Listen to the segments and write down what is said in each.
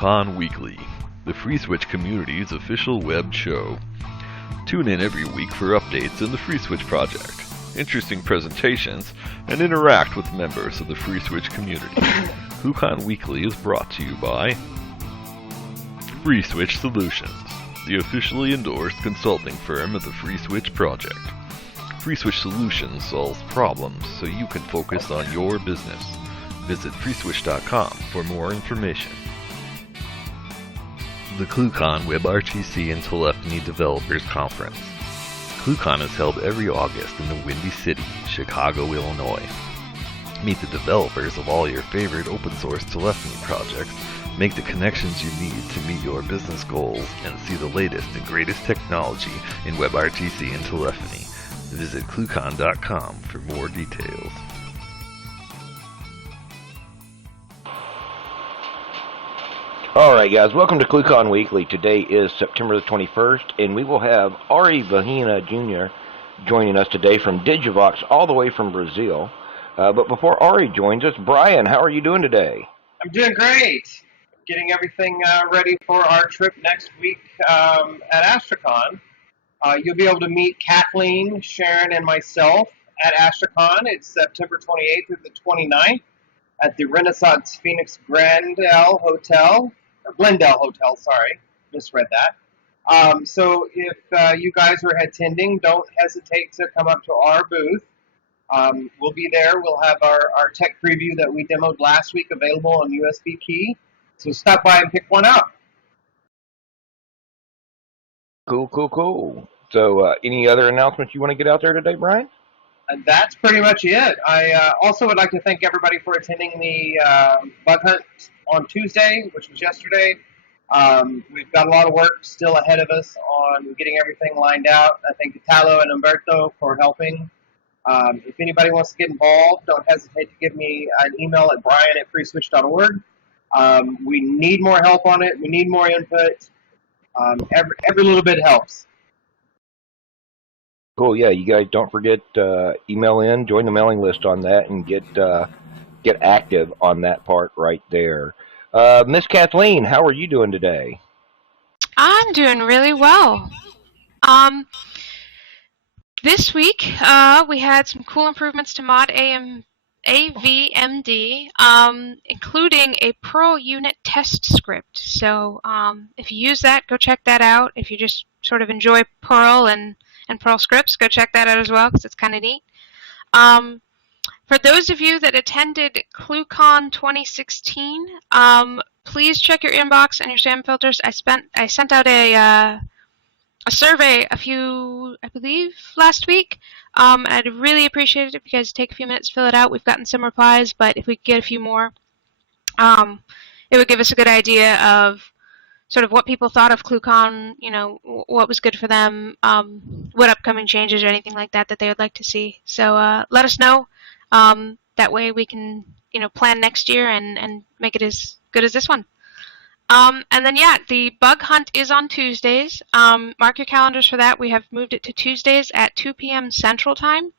ClueCon Weekly, the FreeSWITCH community's official web show. Tune in every week for updates in the FreeSWITCH project, interesting presentations, and interact with members of the FreeSWITCH community. ClueCon Weekly is brought to you by FreeSWITCH Solutions, the officially endorsed consulting firm of the FreeSWITCH project. FreeSWITCH Solutions solves problems so you can focus on your business. Visit FreeSWITCH.com for more information. The ClueCon WebRTC and Telephony Developers Conference. ClueCon is held every August in the Windy City, Chicago, Illinois. Meet the developers of all your favorite open source telephony projects, make the connections you need to meet your business goals, and see the latest and greatest technology in WebRTC and telephony. Visit ClueCon.com for more details. Alright guys, welcome to ClueCon Weekly. Today is September the 21st, and we will have Ari Vilhena Jr. joining us today from Digivox, all the way from Brazil. But before Ari joins us, Brian, how are you doing today? I'm doing great. Getting everything ready for our trip next week at AstraCon. You'll be able to meet Kathleen, Sharon, and myself at AstraCon. It's September 28th through the 29th at the Renaissance Phoenix Glendale Hotel, misread that. So if you guys are attending, don't hesitate to come up to our booth. We'll be there. We'll have our tech preview that we demoed last week available on USB key. So stop by and pick one up. Cool. So any other announcements you want to get out there today, Brian? And that's pretty much it. I also would like to thank everybody for attending the bug hunt on Tuesday, which was yesterday. We've got a lot of work still ahead of us on getting everything lined out. I thank Italo and Umberto for helping. If anybody wants to get involved, don't hesitate to give me an email at brian@freeswitch.org. We need more help on it. We need more input. Every little bit helps. Cool, yeah, you guys don't forget email in, join the mailing list on that, and get active on that part right there. Miss Kathleen, how are you doing today? I'm doing really well. This week, we had some cool improvements to mod AVMD, including a Perl unit test script. So if you use that, go check that out. If you just sort of enjoy Perl and Perl scripts, go check that out as well, because it's kind of neat. For those of you that attended ClueCon 2016, please check your inbox and your spam filters. I sent out a survey I believe last week. I'd really appreciate it if you guys take a few minutes to fill it out. We've gotten some replies, but if we could get a few more, it would give us a good idea of sort of what people thought of ClueCon, what was good for them, what upcoming changes or anything like that they would like to see. So let us know. That way we can, plan next year and make it as good as this one. And then, the bug hunt is on Tuesdays. Mark your calendars for that. We have moved it to Tuesdays at 2 p.m. Central Time.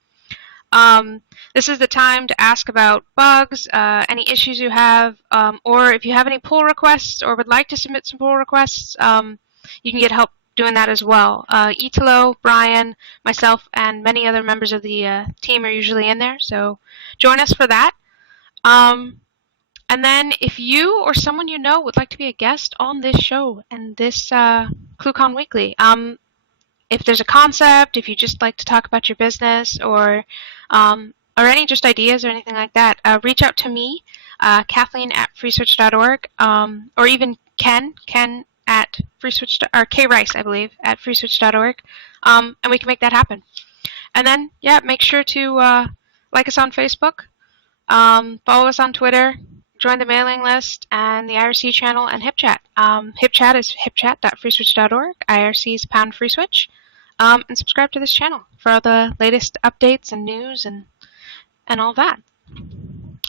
This is the time to ask about bugs, any issues you have, or if you have any pull requests or would like to submit some pull requests, you can get help doing that as well. Italo, Brian, myself, and many other members of the team are usually in there, so join us for that. And then if you or someone you know would like to be a guest on this show and this ClueCon Weekly, if there's a concept, if you just like to talk about your business or any just ideas or anything like that, reach out to me, Kathleen at FreeSWITCH.org, or even Ken at FreeSWITCH, or K Rice, I believe, at FreeSWITCH.org, and we can make that happen. And then, make sure to like us on Facebook, follow us on Twitter, join the mailing list and the IRC channel and HipChat. HipChat is hipchat.freeswitch.org, IRC is #FreeSWITCH, and subscribe to this channel for all the latest updates and news and all that.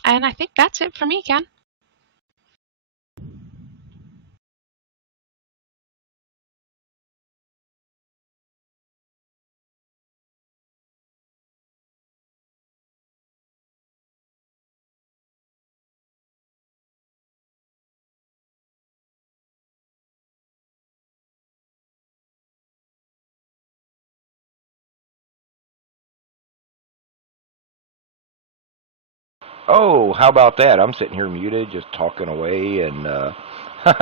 And I think that's it for me, Ken. Oh, how about that? I'm sitting here muted, just talking away and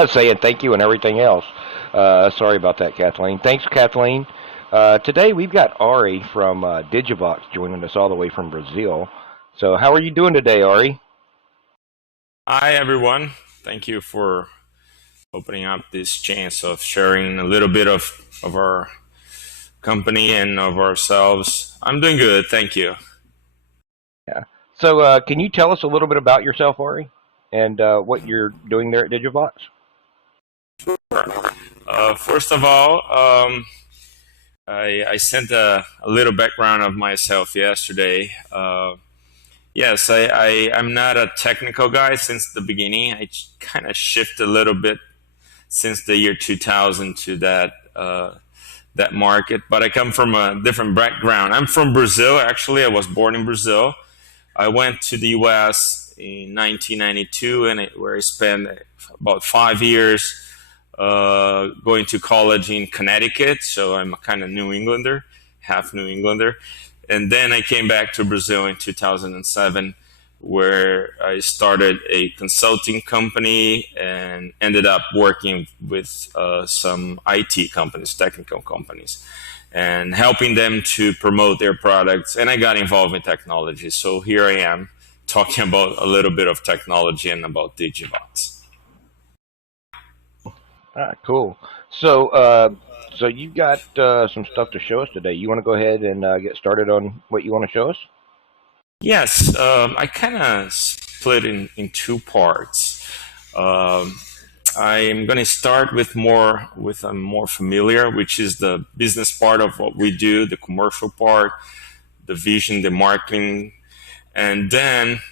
saying thank you and everything else. Sorry about that, Kathleen. Thanks, Kathleen. Today we've got Ari from Digivox joining us all the way from Brazil. So how are you doing today, Ari? Hi, everyone. Thank you for opening up this chance of sharing a little bit of our company and of ourselves. I'm doing good. Thank you. Yeah. So can you tell us a little bit about yourself, Ari, and what you're doing there at Digivox? First of all, I sent a little background of myself yesterday. Yes, I'm not a technical guy since the beginning. I kind of shift a little bit since the year 2000 to that market, but I come from a different background. I'm from Brazil, actually. I was born in Brazil. I went to the U.S. in 1992, where I spent about 5 years going to college in Connecticut. So I'm a kind of New Englander, half New Englander. And then I came back to Brazil in 2007, where I started a consulting company and ended up working with some IT companies, technical companies, and helping them to promote their products. And I got involved in technology. So here I am talking about a little bit of technology and about Digivox. Cool. So so you've got some stuff to show us today. You want to go ahead and get started on what you want to show us? Yes, I kind of split in two parts. I'm going to start with I'm more familiar, which is the business part of what we do, the commercial part, the vision, the marketing, and then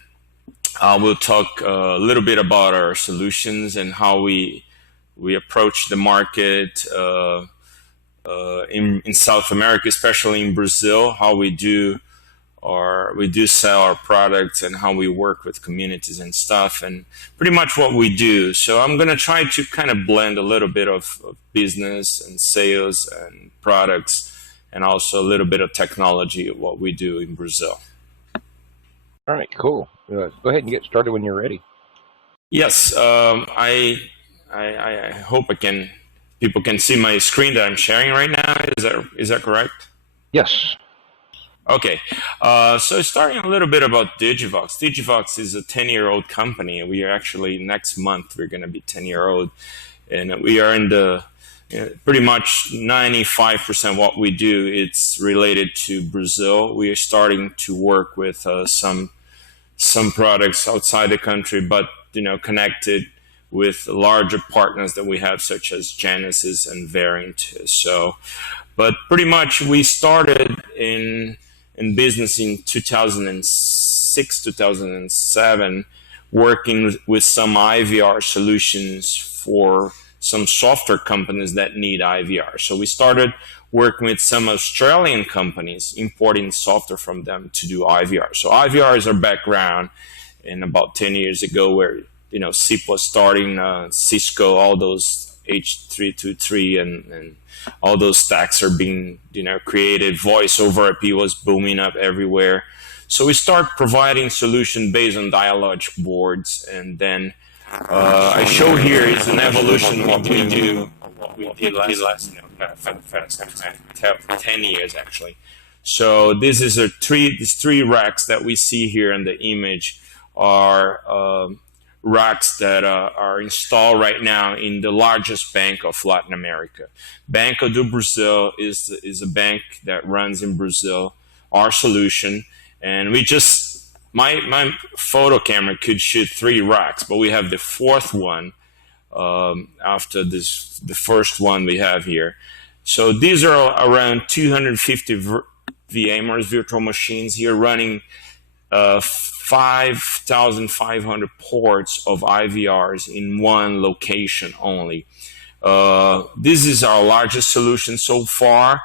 we'll talk a little bit about our solutions and how we approach the market in South America, especially in Brazil, how we do sell our products and how we work with communities and stuff, and pretty much what we do. So I'm going to try to kind of blend a little bit of business and sales and products, and also a little bit of technology of what we do in Brazil. All right, cool. Go ahead and get started when you're ready. Yes, I hope people can see my screen that I'm sharing right now. Is that correct? Yes. Okay, so starting a little bit about Digivox. Digivox is a 10-year-old company. We are actually, next month, we're going to be 10-year-old. And we are in the, pretty much 95% what we do, it's related to Brazil. We are starting to work with some products outside the country, but, connected with larger partners that we have, such as Genesis and Variant. So, but pretty much we started in business in 2006, 2007, working with some IVR solutions for some software companies that need IVR. So we started working with some Australian companies, importing software from them to do IVR. So IVR is our background. And about 10 years ago, where SIP was starting, Cisco, all those H323 and all those stacks are being created. Voice over IP was booming up everywhere. So we start providing solution based on dialogue boards, and then I show here is an evolution of what we do. What we did last 10 years actually. So this is these three racks that we see here in the image are racks that are installed right now in the largest bank of Latin America. Banco do Brasil is a bank that runs in Brazil, our solution, and my photo camera could shoot 3 racks, but we have the 4th one after the first one we have here. So these are around 250 VMware virtual machines here running 5,500 ports of IVRs in one location only. This is our largest solution so far.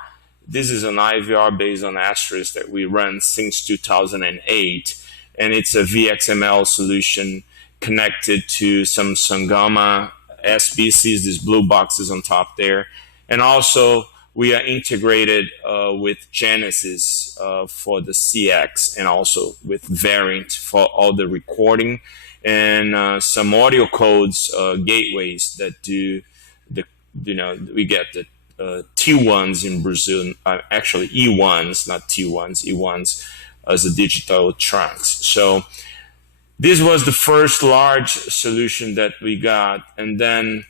This is an IVR based on Asterisk that we run since 2008, and it's a VXML solution connected to some Sangama SBCs, these blue boxes on top there, and also we are integrated with Genesis for the CX, and also with Variant for all the recording, and some audio codes gateways that do the, we get the T1s in Brazil, actually E1s, not T1s, E1s as a digital trunks. So this was the first large solution that we got, and then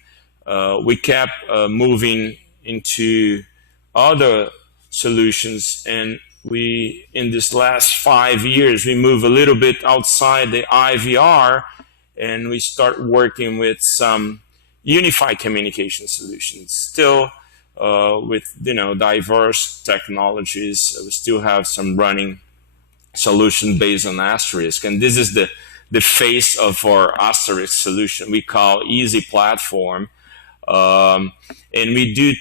we kept moving into other solutions, and we, in this last 5 years, we move a little bit outside the IVR, and we start working with some unified communication solutions. Still with diverse technologies, we still have some running solution based on Asterisk, and this is the face of our Asterisk solution we call Easy Platform, and we do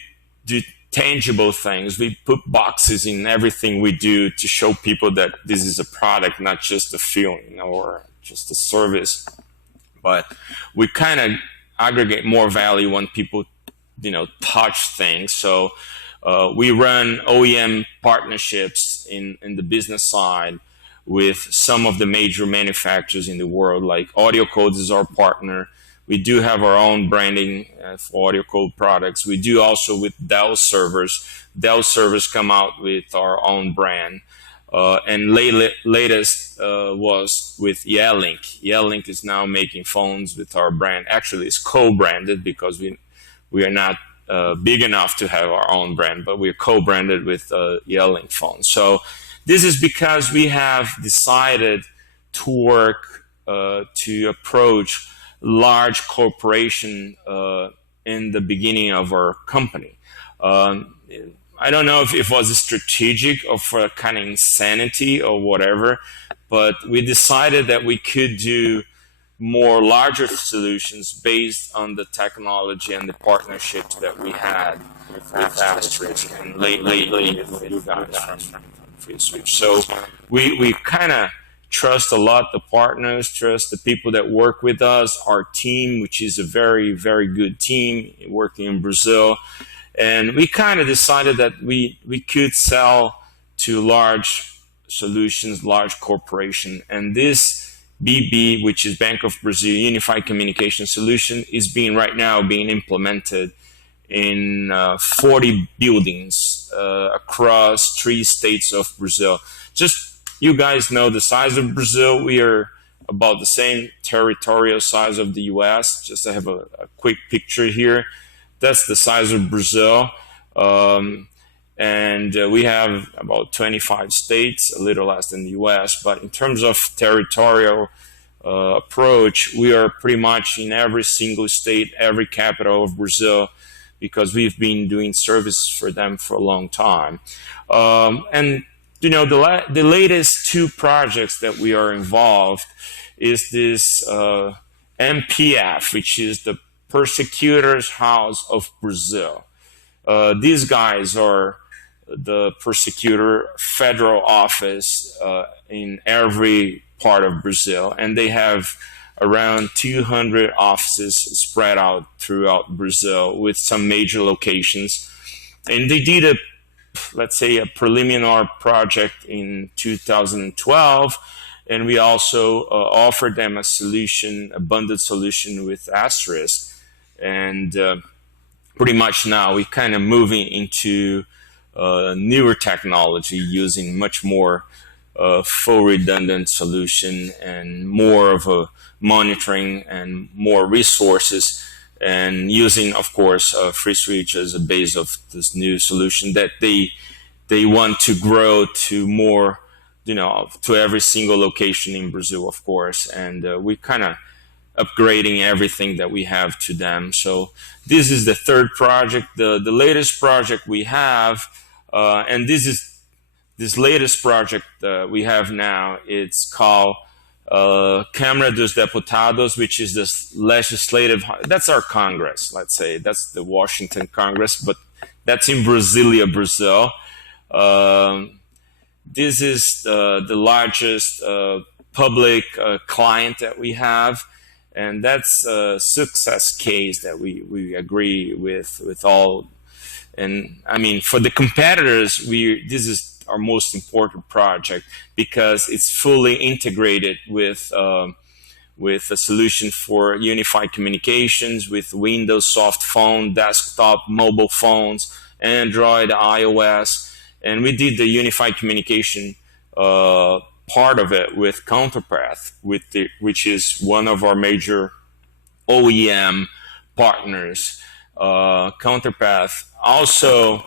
tangible things. We put boxes in everything we do to show people that this is a product, not just a feeling or just a service. But we kind of aggregate more value when people, touch things. So we run Oem Partnerships in the business side with some of the major manufacturers in the world, like Audio Codes is our partner. We do have our own branding for audio code products. We do also with Dell servers. Dell servers come out with our own brand. And latest was with Yelink. Yelink is now making phones with our brand. Actually, it's co-branded because we are not big enough to have our own brand, but we're co-branded with Yelink phones. So this is because we have decided to work to approach large corporation in the beginning of our company. I don't know if it was strategic or for kind of insanity or whatever, but we decided that we could do more larger solutions based on the technology and the partnerships that we had with Asterisk and lately with you guys from FreeSWITCH. So we kind of trust a lot the partners, trust the people that work with us, our team, which is a very, very good team working in Brazil. And we kind of decided that we could sell to large solutions, large corporation. And this BB, which is Bank of Brazil Unified Communication Solution, is right now being implemented in 40 buildings across 3 states of Brazil. Just you guys know the size of Brazil. We are about the same territorial size of the US. Just to have a quick picture here. That's the size of Brazil. And we have about 25 states, a little less than the US. But in terms of territorial approach, we are pretty much in every single state, every capital of Brazil, because we've been doing services for them for a long time. And the latest 2 projects that we are involved is this MPF, which is the Persecutors House of Brazil. These guys are the persecutor federal office in every part of Brazil, and they have around 200 offices spread out throughout Brazil with some major locations. And they did let's say a preliminary project in 2012, and we also offered them a bundled solution with Asterisk. And pretty much now we're kind of moving into newer technology, using much more full redundant solution and more of a monitoring and more resources, and using, of course, FreeSWITCH as a base of this new solution that they want to grow to more, to every single location in Brazil, of course. And we kind of upgrading everything that we have to them. So this is the 3rd project. The latest project we have, and this latest project we have now, it's called Câmara dos Deputados, which is the legislative, that's our Congress, let's say. That's the Washington Congress, but that's in Brasilia, Brazil. This is the largest public client that we have. And that's a success case that we agree with all And I mean, for the competitors, this is our most important project because it's fully integrated with a solution for unified communications with Windows soft phone, desktop, mobile phones, Android, iOS, and we did the unified communication part of it with Counterpath, which is one of our major OEM partners. Counterpath also.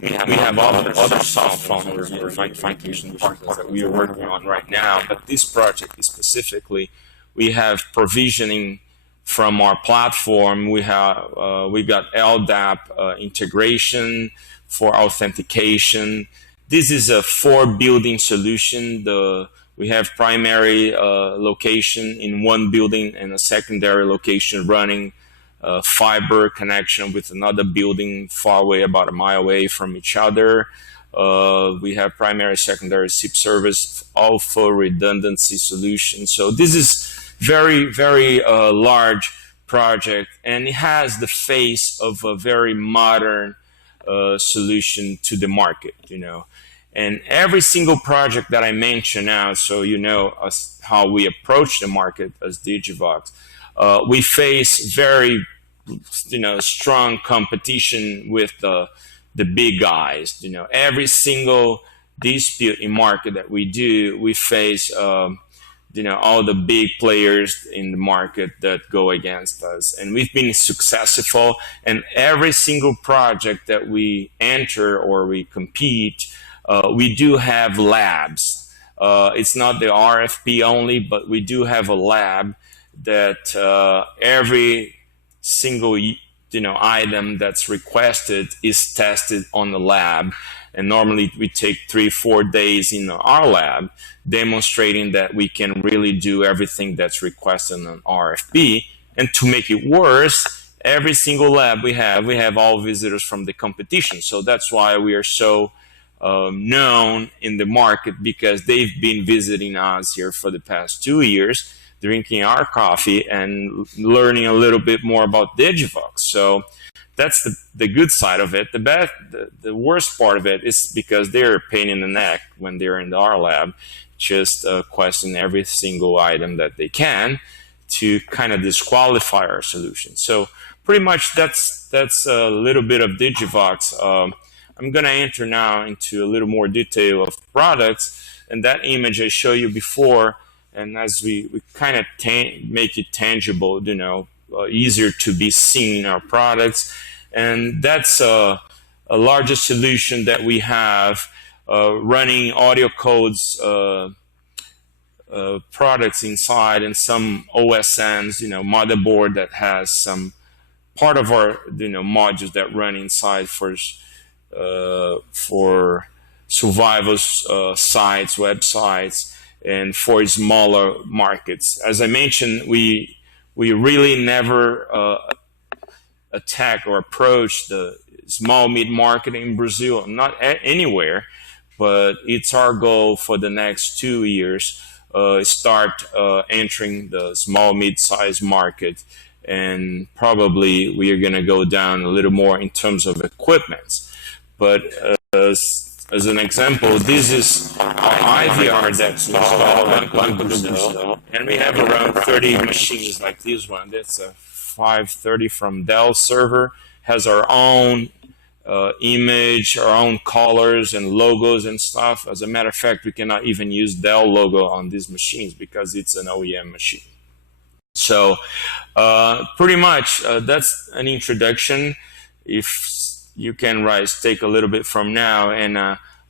We have other soft phone or unified communication partners that we are working on right now, but this project is specifically, we have provisioning from our platform. We've got LDAP integration for authentication. This is a 4-building solution. We have primary location in one building and a secondary location running fiber connection with another building far away, about a mile away from each other. We have primary, secondary SIP service, all for redundancy solution. So this is very, very large project, and it has the face of a very modern solution to the market, And every single project that I mention now, so how we approach the market as Digivox, we face very strong competition with the big guys. Every single dispute in market that we do, we face all the big players in the market that go against us, and we've been successful. And every single project that we enter or we compete, we do have labs. It's not the RFP only, but we do have a lab that every single item that's requested is tested on the lab, and normally we take 3-4 days in our lab demonstrating that we can really do everything that's requested in an RFP. And to make it worse, every single lab we have all visitors from the competition. So that's why we are so known in the market, because they've been visiting us here for the past 2 years, drinking our coffee and learning a little bit more about Digivox. So that's the good side of it. The worst part of it is because they're a pain in the neck when they're in our lab, just question every single item that they can to kind of disqualify our solution. So pretty much that's a little bit of Digivox. I'm going to enter now into a little more detail of the products, and that image I showed you before. And as we kind of make it tangible, easier to be seen in our products. And that's a larger solution that we have running audio codes products inside, and some OSNs, motherboard that has some part of our modules that run inside for survival sites, websites, and for smaller markets. As I mentioned, we really never attack or approach the small mid-market in Brazil, not anywhere, but it's our goal for the next 2 years, start entering the small mid-sized market, and probably we are going to go down a little more in terms of equipment. But as an example, this is our IVR that's installed in Brazil, and we have around 30 machines like this one. That's a 530 from Dell server, has our own image, our own colors and logos and stuff. As a matter of fact, we cannot even use Dell logo on these machines because it's an OEM machine. So pretty much that's an introduction. If you can, Rice, take a little bit from now, and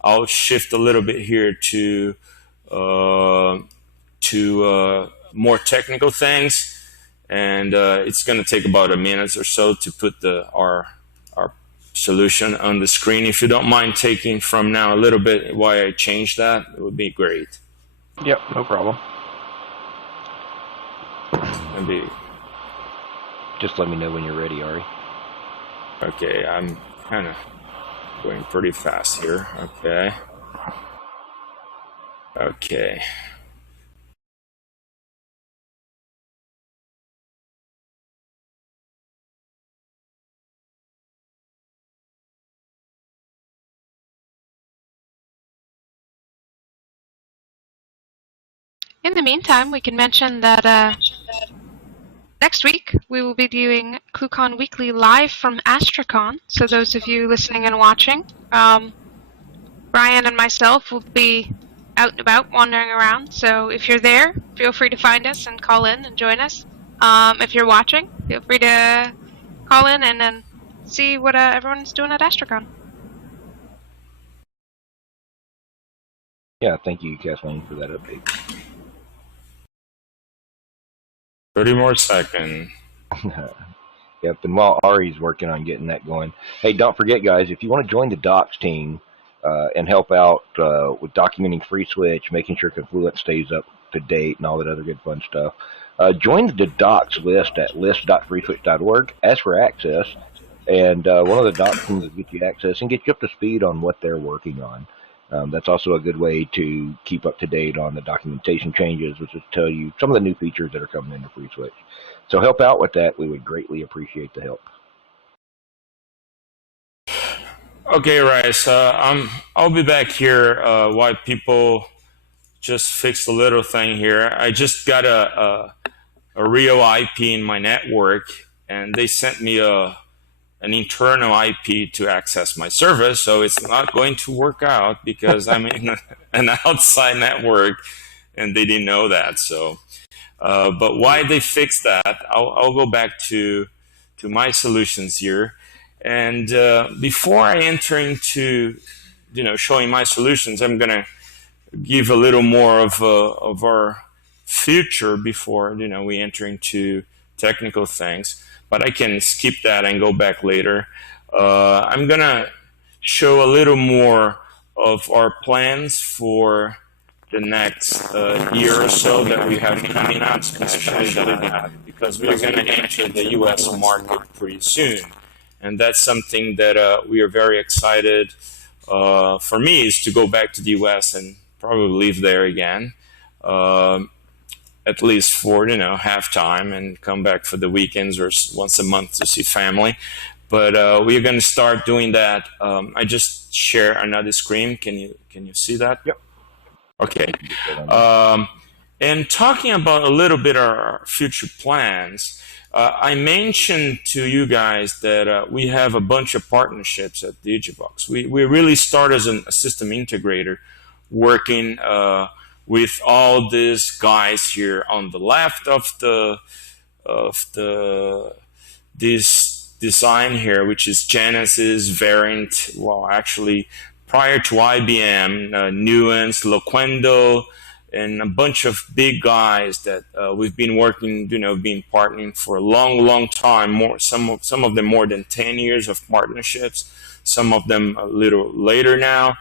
I'll shift a little bit here to more technical things, and it's going to take about a minute or so to put our solution on the screen. If you don't mind taking from now a little bit why I changed that, it would be great. Yep, no problem. Just let me know when you're ready, Ari. Okay, I'm kind of going pretty fast here. Okay. In the meantime, we can mention that next week we will be doing ClueCon Weekly live from AstraCon. So those of you listening and watching, Brian and myself will be out and about wandering around. So if you're there, feel free to find us and call in and join us. If you're watching, feel free to call in and then see what everyone's doing at AstraCon. Yeah, thank you, Kathleen, for that update. 30 more seconds. Yep, and while Ari's working on getting that going, hey, don't forget, guys, if you want to join the Docs team and help out with documenting FreeSWITCH, making sure Confluent stays up to date and all that other good fun stuff, join the Docs list at list.freeswitch.org, ask for access, and one of the Docs teams will get you access and get you up to speed on what they're working on. That's also a good way to keep up to date on the documentation changes, which will tell you some of the new features that are coming into FreeSWITCH. So help out with that. We would greatly appreciate the help. Okay, Rice. I'll be back here while people just fix a little thing here. I just got a real IP in my network, and they sent me an internal IP to access my service, so it's not going to work out because I'm in an outside network, and they didn't know that. So, but why they fixed that, I'll go back to my solutions here, and before I enter into showing my solutions, I'm gonna give a little more of our future before we enter into technical things. But I can skip that and go back later. I'm going to show a little more of our plans for the next year or so that we have coming up, especially because we're going to enter the U.S. market pretty soon. And that's something that we are very excited for me is to go back to the U.S. and probably live there again. At least for half time and come back for the weekends or once a month to see family. But we are going to start doing that. I just share another screen. Can you see that? Yep. Okay. And talking about a little bit our future plans, I mentioned to you guys that we have a bunch of partnerships at Digivox. We really start as a system integrator working with all these guys here on the left of this design here, which is Genesis, Variant. Well, actually, prior to IBM, Nuance, Loquendo, and a bunch of big guys that we've been working, been partnering for a long time. Some of them more than 10 years of partnerships. Some of them a little later now,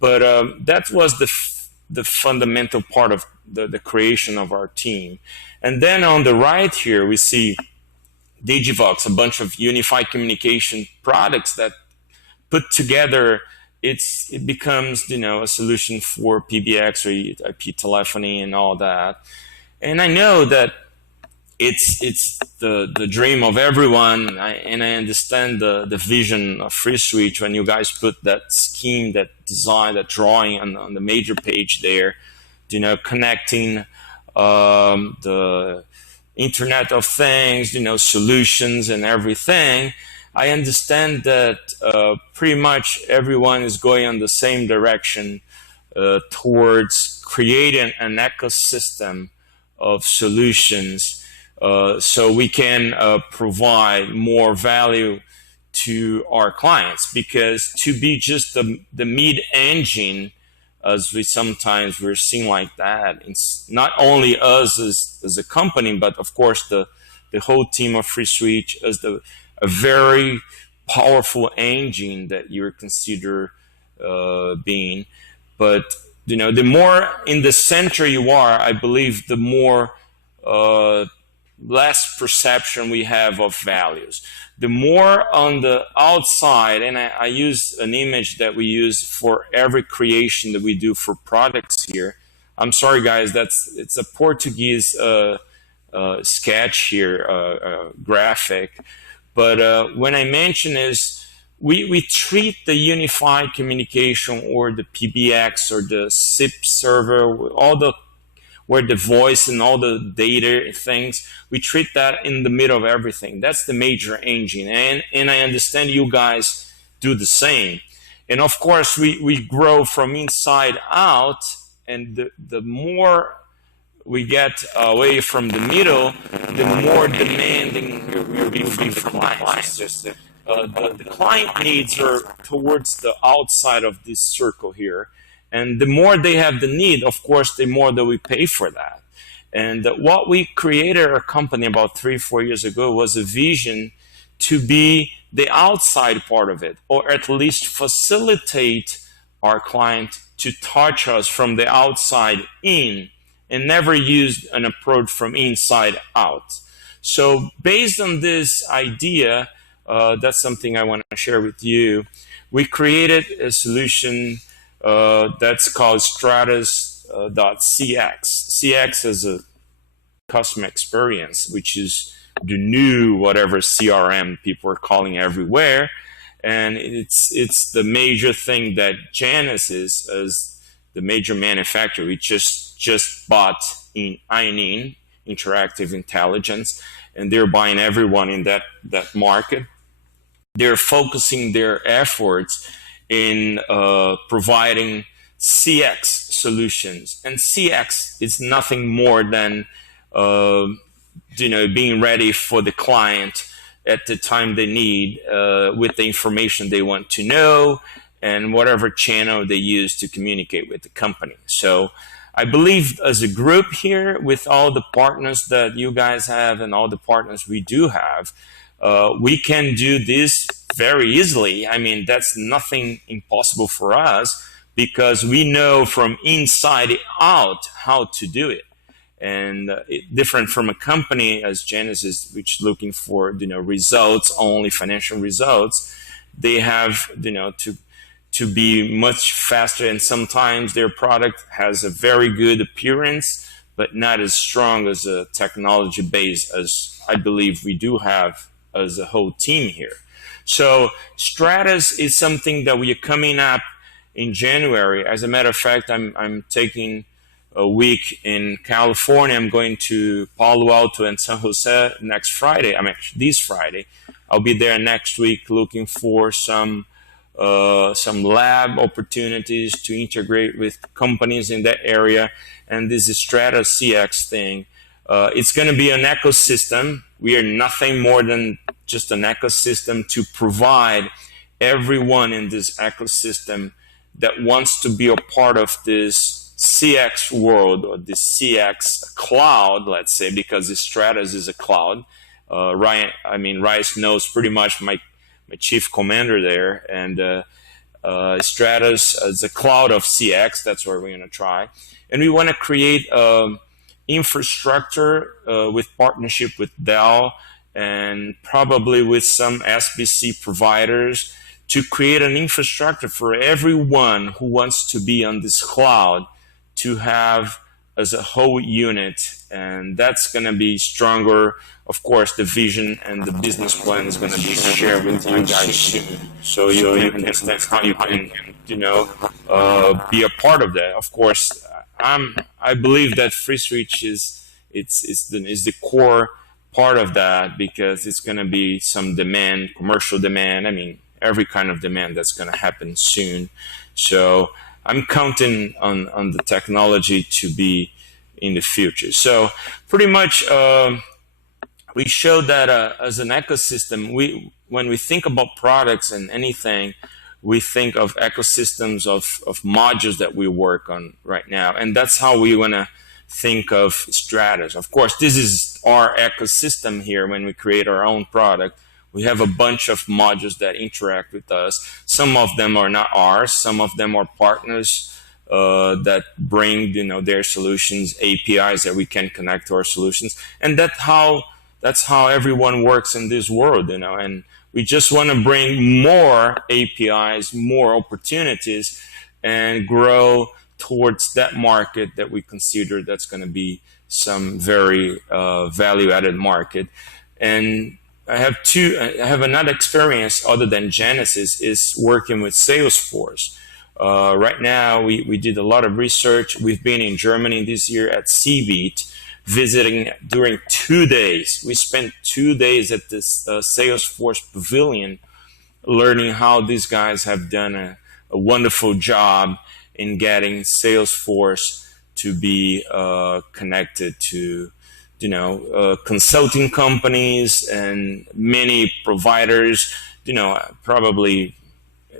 but that was the fundamental part of the creation of our team. And then on the right here, we see Digivox, a bunch of unified communication products that put together, it becomes, a solution for PBX or IP telephony and all that. And I know that it's the dream of everyone, and I understand the vision of FreeSWITCH when you guys put that scheme, that design, that drawing on the major page there, connecting the Internet of Things, solutions and everything. I understand that pretty much everyone is going in the same direction towards creating an ecosystem of solutions so we can provide more value to our clients. Because to be just the mid-engine, as we're seeing like that, it's not only us as a company, but of course the whole team of FreeSWITCH as a very powerful engine that you consider being. But the more in the center you are, I believe the more less perception we have of values. The more on the outside, and I use an image that we use for every creation that we do for products here. I'm sorry, guys, it's a Portuguese sketch here, graphic. But when I mention is, we treat the unified communication or the PBX or the SIP server, all the where the voice and all the data things, we treat that in the middle of everything. That's the major engine. And I understand you guys do the same. And of course, we grow from inside out, and the more we get away from the middle, the more demanding you'll be from the clients. The client needs are towards the outside of this circle here. And the more they have the need, of course, the more that we pay for that. And what we created our company about 3-4 years ago was a vision to be the outside part of it, or at least facilitate our client to touch us from the outside in, and never use an approach from inside out. So based on this idea, that's something I want to share with you. We created a solution that's called Stratus.CX. CX is a customer experience, which is the new whatever CRM people are calling everywhere. And it's the major thing that Genesis, as the major manufacturer, we just bought in Inin, Interactive Intelligence, and they're buying everyone in that market. They're focusing their efforts in providing CX solutions, and CX is nothing more than being ready for the client at the time they need, with the information they want to know, and whatever channel they use to communicate with the company. So I believe as a group here, with all the partners that you guys have and all the partners we do have, we can do this very easily. I mean, that's nothing impossible for us, because we know from inside out how to do it. And different from a company as Genesis, which is looking for results, only financial results, they have to be much faster, and sometimes their product has a very good appearance, but not as strong as a technology base as I believe we do have as a whole team here. So Stratus is something that we are coming up in January. As a matter of fact, I'm taking a week in California. I'm going to Palo Alto and San Jose next Friday. This Friday. I'll be there next week looking for some lab opportunities to integrate with companies in that area. And this is Stratus.CX thing. It's going to be an ecosystem. We are nothing more than just an ecosystem to provide everyone in this ecosystem that wants to be a part of this CX world, or the CX cloud, let's say, because the Stratus is a cloud. Rice knows pretty much my chief commander there, and Stratus is a cloud of CX. That's what we're going to try. And we want to create infrastructure with partnership with Dell and probably with some SBC providers to create an infrastructure for everyone who wants to be on this cloud to have as a whole unit. And that's going to be stronger. Of course, the vision and the business plan is going to be shared with you guys soon, so you understand how you can be a part of that. Of course, I believe that FreeSWITCH is the core part of that, because it's going to be some demand, commercial demand. Every kind of demand that's going to happen soon. So I'm counting on the technology to be in the future. So pretty much we showed that as an ecosystem, when we think about products and anything, we think of ecosystems of modules that we work on right now. And that's how we want to think of Stratus. Of course, this is our ecosystem here. When we create our own product, we have a bunch of modules that interact with us. Some of them are not ours. Some of them are partners that bring their solutions, APIs that we can connect to our solutions. And that's how everyone works in this world, and we just want to bring more APIs, more opportunities, and grow towards that market that we consider that's going to be some very value-added market. And I have another experience other than Genesis, is working with Salesforce. Right now, we did a lot of research. We've been in Germany this year at CeBIT, visiting during 2 days. We spent 2 days at this Salesforce Pavilion, learning how these guys have done a wonderful job in getting Salesforce to be connected to, consulting companies and many providers, probably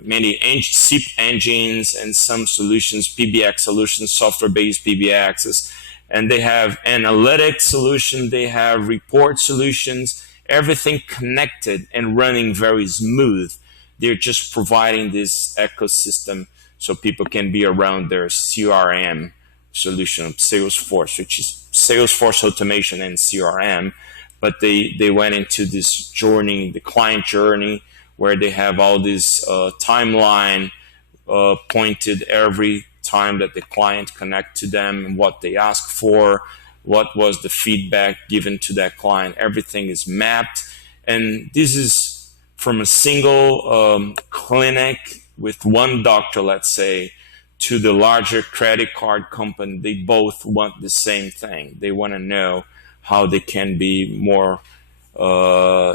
many SIP engines and some solutions, PBX solutions, software-based PBXs, and they have analytics solutions, they have report solutions, everything connected and running very smooth. They're just providing this ecosystem so people can be around their CRM solution, Salesforce, which is Salesforce automation and CRM. But they went into this journey, the client journey, where they have all this timeline pointed every time that the client connect to them and what they ask for, what was the feedback given to that client. Everything is mapped. And this is from a single clinic with one doctor, let's say, to the larger credit card company. They both want the same thing. They want to know how they can be more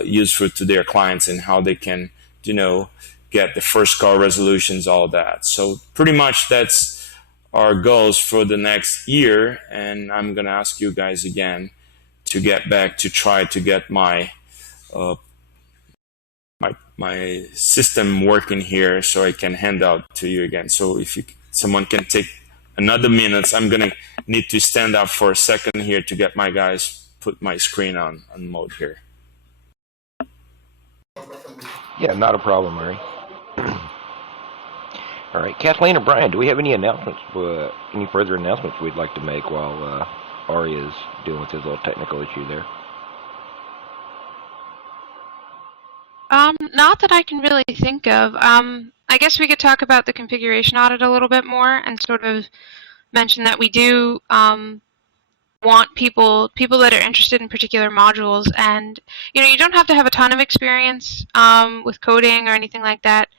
useful to their clients and how they can, get the first call resolutions, all that. So pretty much that's our goals for the next year. And I'm going to ask you guys again to get back to try to get my my system working here so I can hand out to you again. So if someone can take another minute, I'm going to need to stand up for a second here to get my guys put my screen on mode here. Yeah, not a problem, Murray. All right, Kathleen or Brian, do we have any announcements, any further announcements we'd like to make while Ari is dealing with his little technical issue there? Not that I can really think of. I guess we could talk about the configuration audit a little bit more and sort of mention that we do want people that are interested in particular modules, and you don't have to have a ton of experience with coding or anything like that.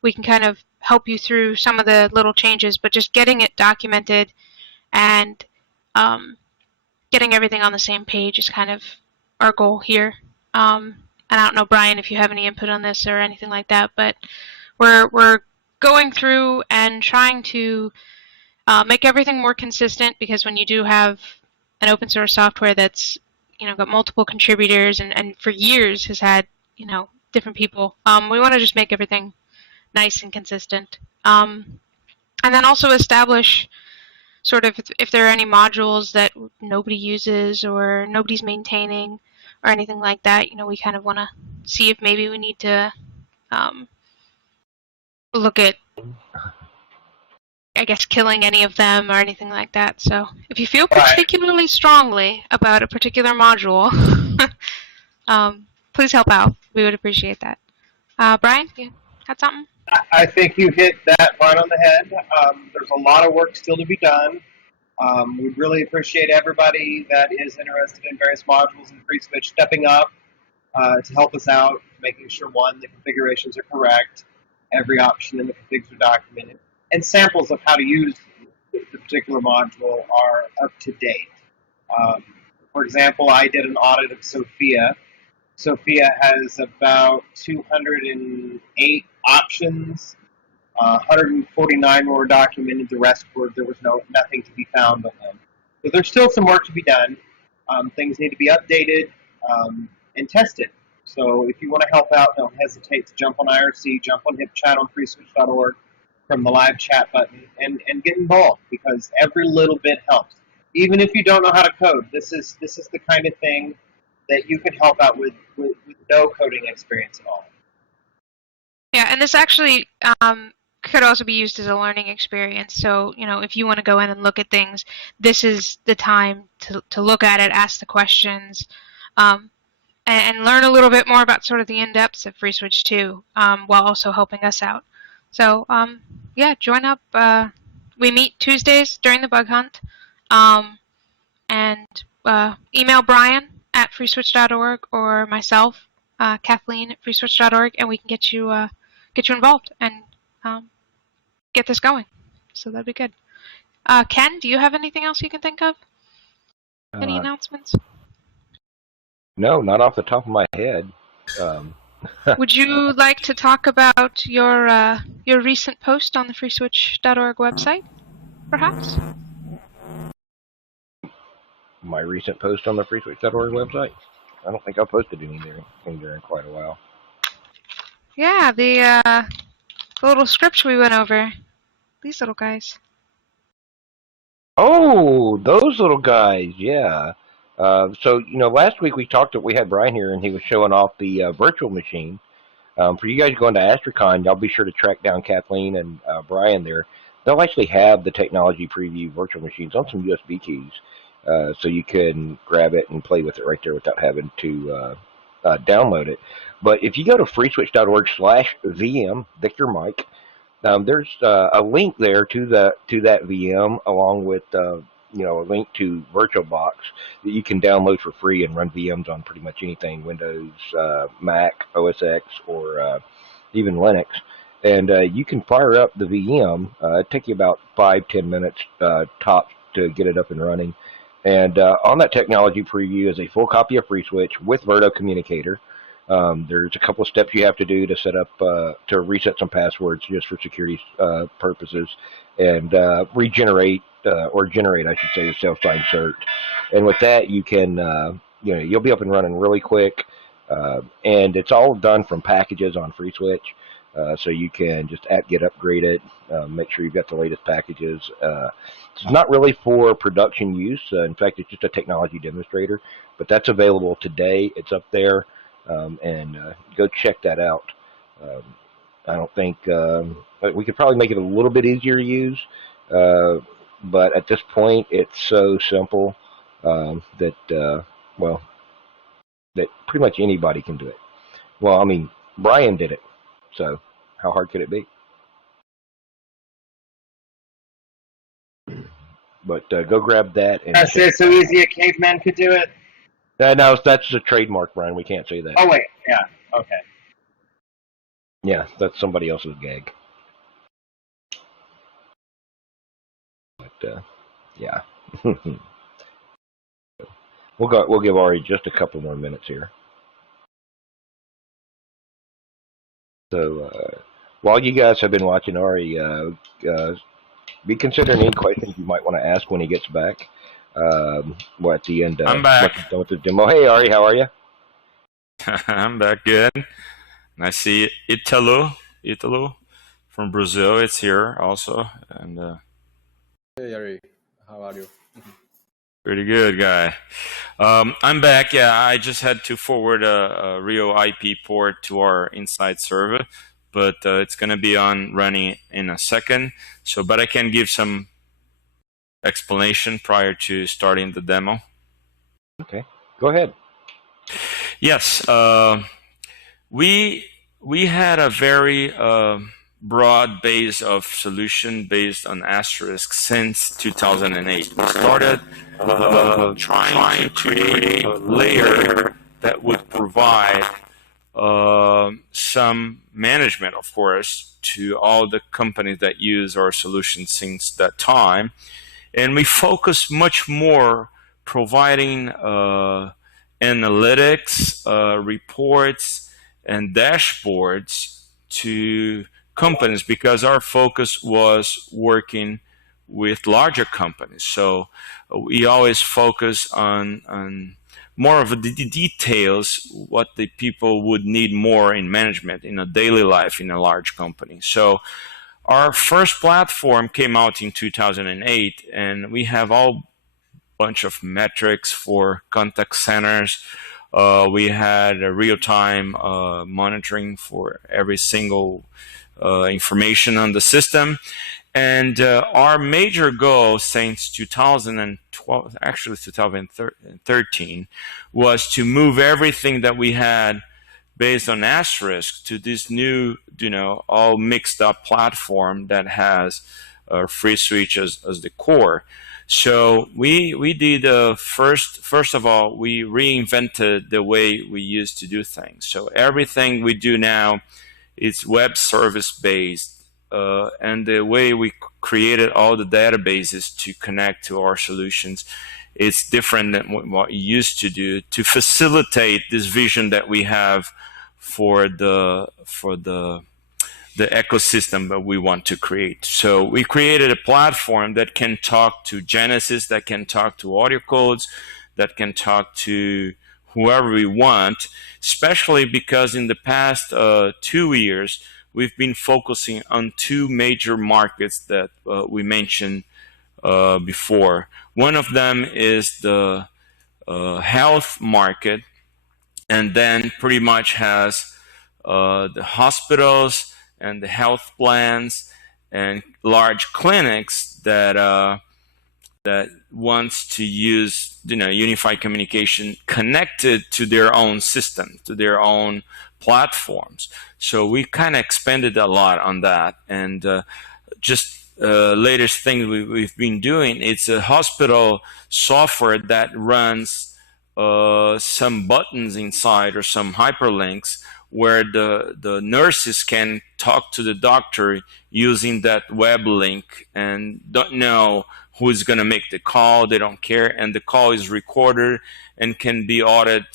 We can kind of help you through some of the little changes, but just getting it documented and getting everything on the same page is kind of our goal here. And I don't know, Brian, if you have any input on this or anything like that, but we're going through and trying to make everything more consistent, because when you do have an open source software that's got multiple contributors and for years has had different people, we want to just make everything nice and consistent, and then also establish sort of if there are any modules that nobody uses or nobody's maintaining or anything like that. We kind of want to see if maybe we need to look at, I guess, killing any of them or anything like that. So if you feel particularly strongly about a particular module, please help out. We would appreciate that. Brian, you had something? I think you hit that right on the head. There's a lot of work still to be done. We'd really appreciate everybody that is interested in various modules in FreeSWITCH stepping up to help us out, making sure, one, the configurations are correct, every option in the configs are documented, and samples of how to use the particular module are up to date. For example, I did an audit of Sophia. Sophia has about 208 options. 149 were documented. The rest there was nothing to be found on them. So there's still some work to be done. Things need to be updated and tested. So if you want to help out, don't hesitate to jump on IRC, jump on HipChat on FreeSWITCH.org from the live chat button and get involved, because every little bit helps. Even if you don't know how to code, this is the kind of thing that you can help out with no coding experience at all. Yeah, and this actually could also be used as a learning experience. So, if you want to go in and look at things, this is the time to look at it, ask the questions, and learn a little bit more about sort of the in-depths of FreeSWITCH too, while also helping us out. So, yeah, join up. We meet Tuesdays during the bug hunt, and email Brian at freeswitch.org or myself, Kathleen at freeswitch.org, and we can get you involved and get this going. So that'd be good. Ken, do you have anything else you can think of? Any announcements? No, not off the top of my head. Would you like to talk about your recent post on the FreeSWITCH.org website, perhaps? My recent post on the FreeSWITCH.org website? I don't think I posted anything there in quite a while. Yeah, the little scripts we went over. These little guys. Oh, those little guys, yeah. So, last week we had Brian here, and he was showing off the virtual machine. For you guys going to AstraCon, y'all be sure to track down Kathleen and Brian there. They'll actually have the technology preview virtual machines on some USB keys, so you can grab it and play with it right there without having to download it. But if you go to freeswitch.org/VM, Victor Mike, there's a link there to that VM, along with a link to VirtualBox that you can download for free and run VMs on pretty much anything: Windows, Mac, OS X, or even Linux. And you can fire up the VM. It takes you about 5-10 minutes tops to get it up and running. And on that technology preview is a full copy of FreeSWITCH with Verto Communicator. There's a couple of steps you have to do to set up, to reset some passwords just for security purposes, and regenerate, or generate, I should say, a self-signed cert. And with that, you can, you'll be up and running really quick. And it's all done from packages on FreeSWITCH. So you can just get upgraded, make sure you've got the latest packages. It's not really for production use. In fact, it's just a technology demonstrator. But that's available today. It's up there. And go check that out. I don't think we could probably make it a little bit easier to use, but at this point it's so simple that pretty much anybody can do it. Well, I mean, Brian did it, so how hard could it be? But go grab that. And that's it. So easy a caveman could do it. No, that's a trademark, Brian. We can't say that. Oh, wait. Yeah. Okay. Yeah, that's somebody else's gag. But, yeah. We'll give Ari just a couple more minutes here. So, while you guys have been watching Ari, be considering any questions you might want to ask when he gets back. At the end, I'm back. With the demo. Hey, Ari, how are you? I'm back good. And I see Italo from Brazil. It's here also. And hey, Ari, how are you? Pretty good, guy. I'm back. Yeah, I just had to forward a real IP port to our inside server, but it's going to be running in a second. But I can give some explanation prior to starting the demo. Okay, go ahead. Yes, we had a very broad base of solution based on Asterisk since 2008. We started trying to create a layer that would provide some management, of course, to all the companies that use our solution since that time. And we focus much more providing analytics, reports, and dashboards to companies because our focus was working with larger companies. So we always focus on more of the details, what the people would need more in management in a daily life in a large company. So our first platform came out in 2008, and we have all bunch of metrics for contact centers. We had a real-time monitoring for every single information on the system. And our major goal since 2012, actually 2013, was to move everything that we had based on Asterisk to this new, all mixed up platform that has FreeSWITCH as the core. So we did first of all, we reinvented the way we used to do things. So everything we do now is web service based and the way we created all the databases to connect to our solutions, it's different than what we used to do to facilitate this vision that we have for the ecosystem that we want to create. So we created a platform that can talk to Genesis, that can talk to audio codes, that can talk to whoever we want, especially because in the past 2 years, we've been focusing on two major markets that we mentioned before. One of them is the health market, and then pretty much has the hospitals and the health plans and large clinics that wants to use unified communication connected to their own system, to their own platforms. So we kind of expanded a lot on that, and latest thing we've been doing, it's a hospital software that runs some buttons inside or some hyperlinks where the nurses can talk to the doctor using that web link and don't know who's going to make the call. They don't care, and the call is recorded and can be audited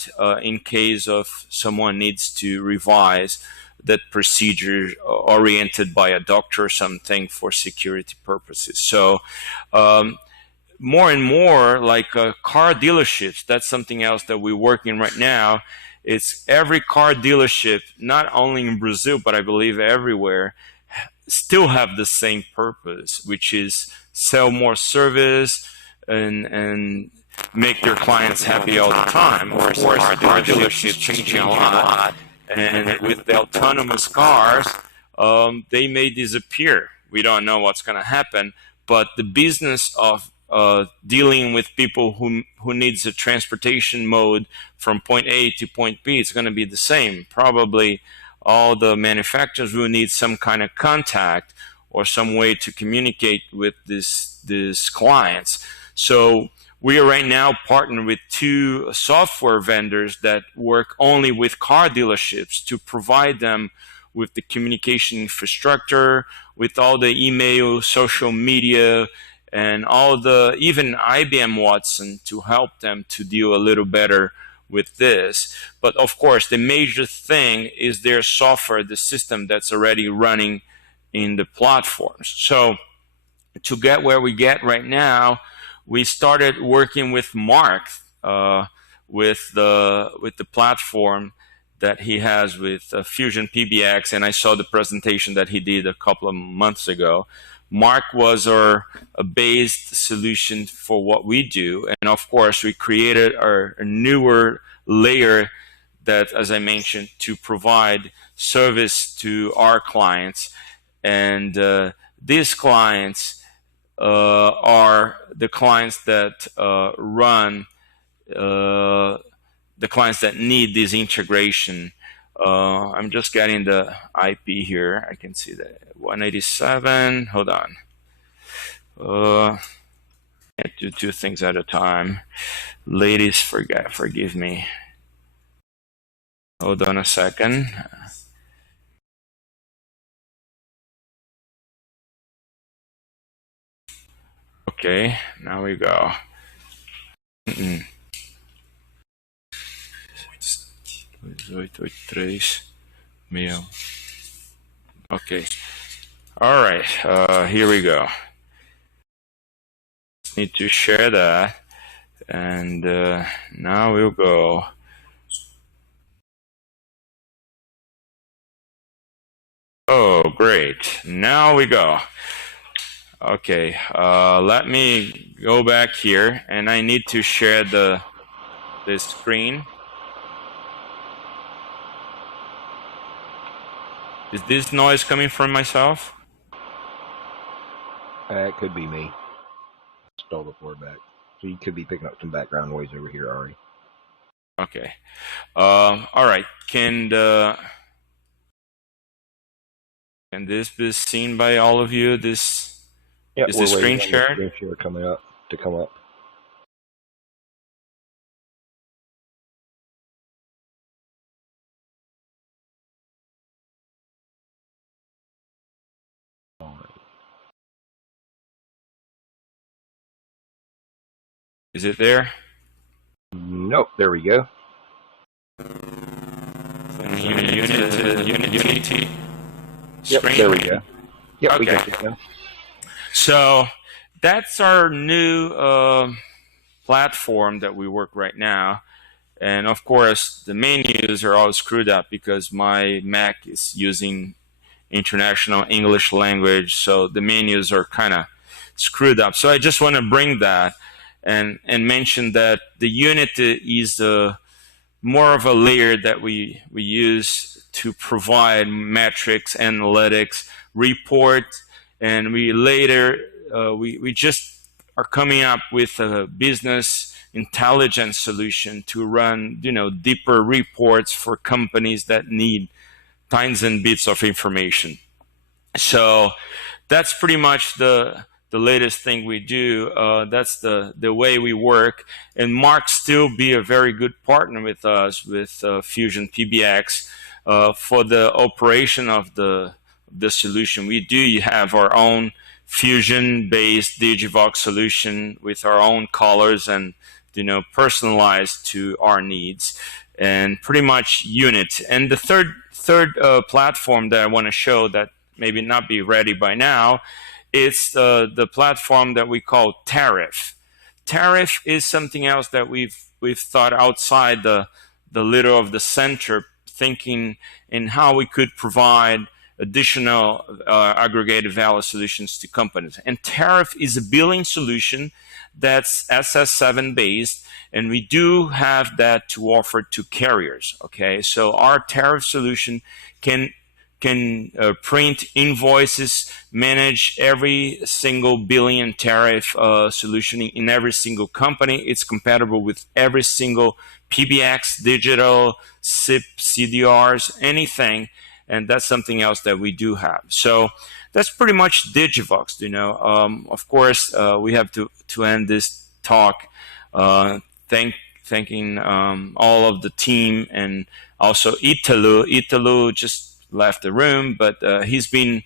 in case of someone needs to revise that procedure oriented by a doctor or something for security purposes. So more and more, like car dealerships, that's something else that we're working right now. It's every car dealership, not only in Brazil, but I believe everywhere, still have the same purpose, which is sell more service and make their clients happy all the time. Of course, car dealerships changing a lot, and with the autonomous cars, they may disappear. We don't know what's going to happen, but the business of dealing with people who needs a transportation mode from point A to point B, it's going to be the same. Probably all the manufacturers will need some kind of contact or some way to communicate with these clients. So we are right now partnered with two software vendors that work only with car dealerships to provide them with the communication infrastructure, with all the email, social media, and all the, even IBM Watson, to help them to deal a little better with this. But of course, the major thing is their software, the system that's already running in the platforms. So to get where we get right now, we started working with Mark with the platform that he has with Fusion PBX, and I saw the presentation that he did a couple of months ago. Mark was our based solution for what we do, and of course we created a newer layer that, as I mentioned, to provide service to our clients. And these clients are the clients that run the clients that need this integration. I'm just getting the IP here. I can see that 187. Hold on. Can't do two things at a time. Ladies, forgive me. Hold on a second. Okay, now we go. 2883 Okay. All right. Here we go. Need to share that, and now we'll go. Oh, great. Now we go. Okay. Let me go back here, and I need to share the screen. Is this noise coming from myself? It could be me. Stole the floor back. So you could be picking up some background noise over here, Ari. Okay. All right. Can this be seen by all of you? Is the screen shared? Screen share coming up to come up. Is it there? Nope, there we go. Unity. Yep, there we go. Yep, okay. we got it now. So that's our new platform that we work right now. And of course, the menus are all screwed up because my Mac is using international English language, so the menus are kind of screwed up. So I just want to bring that and mention that the Unity is more of a layer that we use to provide metrics, analytics, report, and we later we just are coming up with a business intelligence solution to run deeper reports for companies that need tines and bits of information. So that's pretty much the latest thing we do. That's the way we work. And Mark still be a very good partner with us with Fusion PBX for the operation of the solution. We do have our own Fusion-based Digivox solution with our own colors and personalized to our needs, and pretty much unit. And the third platform that I want to show that maybe not be ready by now, it's the platform that we call Tariff. Tariff is something else that we've thought outside the little of the center, thinking in how we could provide additional aggregated value solutions to companies. And Tariff is a billing solution that's SS7 based, and we do have that to offer to carriers. Okay, so our Tariff solution can print invoices, manage every single billing and tariff solution in every single company. It's compatible with every single PBX, digital, SIP, CDRs, anything. And that's something else that we do have. So that's pretty much Digivox. Of course, we have to end this talk thanking all of the team, and also Italu. Italu just left the room, but he's been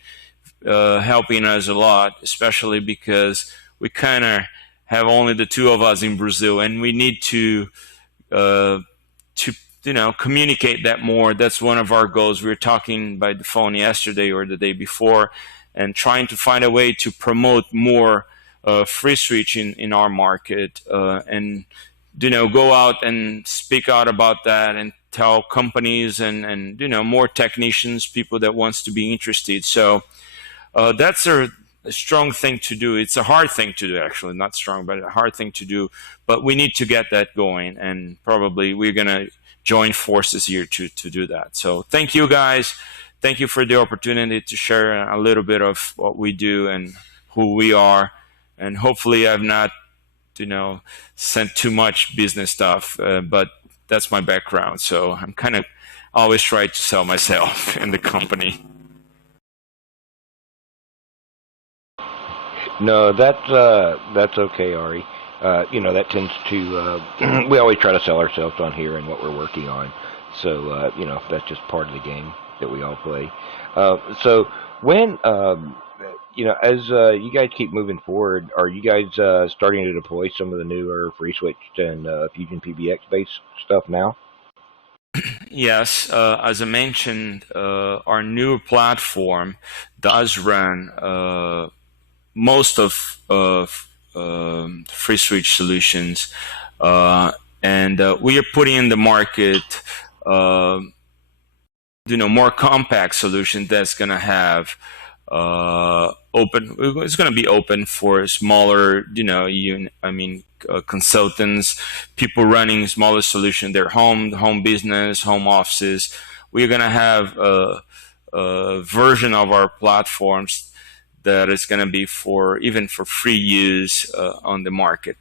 helping us a lot, especially because we kind of have only the two of us in Brazil, and we need to communicate that more. That's one of our goals. We were talking by the phone yesterday or the day before, and trying to find a way to promote more FreeSWITCH in our market, and go out and speak out about that and tell companies and more technicians, people that wants to be interested. So that's a strong thing to do. It's a hard thing to do, actually, not strong, but a hard thing to do. But we need to get that going, and probably we're going to join forces here to do that. So thank you, guys. Thank you for the opportunity to share a little bit of what we do and who we are. And hopefully I've not, sent too much business stuff, but that's my background. So I'm kind of always trying to sell myself in the company. No, that's okay, Ari. That tends to, we always try to sell ourselves on here and what we're working on. So, that's just part of the game that we all play. So when, as you guys keep moving forward, are you guys starting to deploy some of the newer FreeSWITCH and Fusion PBX based stuff now? Yes, as I mentioned, our new platform does run most of FreeSWITCH solutions, and we are putting in the market more compact solution that's going to have open. It's going to be open for smaller, consultants, people running smaller solution, their home business, home offices. We're going to have a version of our platforms that is going to be even for free use on the market.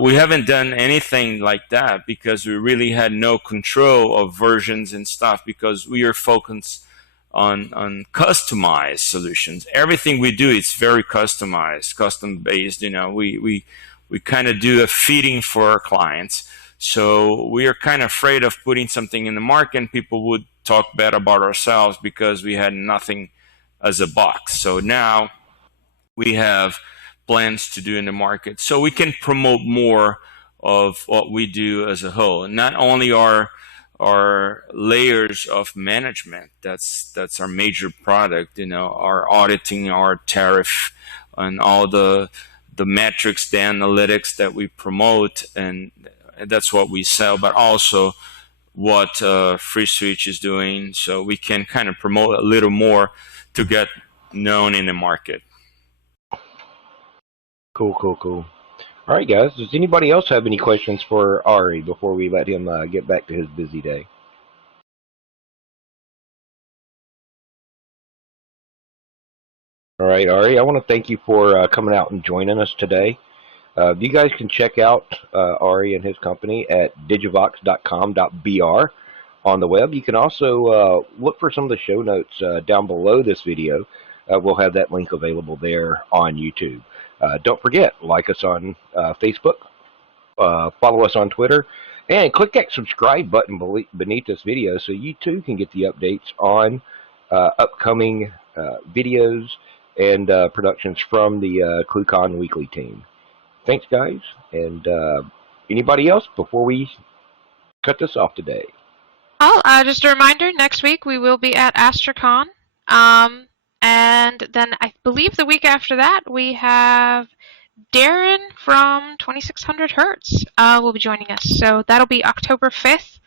We haven't done anything like that because we really had no control of versions and stuff, because we are focused on customized solutions. Everything we do, it's very customized, custom based. We kind of do a feeding for our clients. So we are kind of afraid of putting something in the market and people would talk bad about ourselves because we had nothing as a box. So now we have plans to do in the market, so we can promote more of what we do as a whole. And not only our layers of management, that's our major product, our auditing, our tariff, and all the metrics, the analytics that we promote, and that's what we sell, but also what FreeSWITCH is doing, so we can kind of promote a little more to get known in the market. Cool. All right, guys. Does anybody else have any questions for Ari before we let him get back to his busy day? All right, Ari, I want to thank you for coming out and joining us today. You guys can check out Ari and his company at digivox.com.br on the web. You can also look for some of the show notes down below this video. We'll have that link available there on YouTube. Don't forget, like us on Facebook, follow us on Twitter, and click that subscribe button beneath this video so you too can get the updates on upcoming videos and productions from the ClueCon Weekly team. Thanks, guys. And anybody else before we cut this off today? Just a reminder, next week we will be at AstraCon. And then I believe the week after that we have Darren from 2600 Hertz will be joining us. So that'll be October 5th.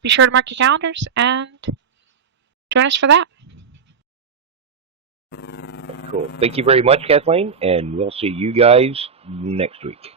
Be sure to mark your calendars and join us for that. Cool. Thank you very much, Kathleen, and we'll see you guys next week.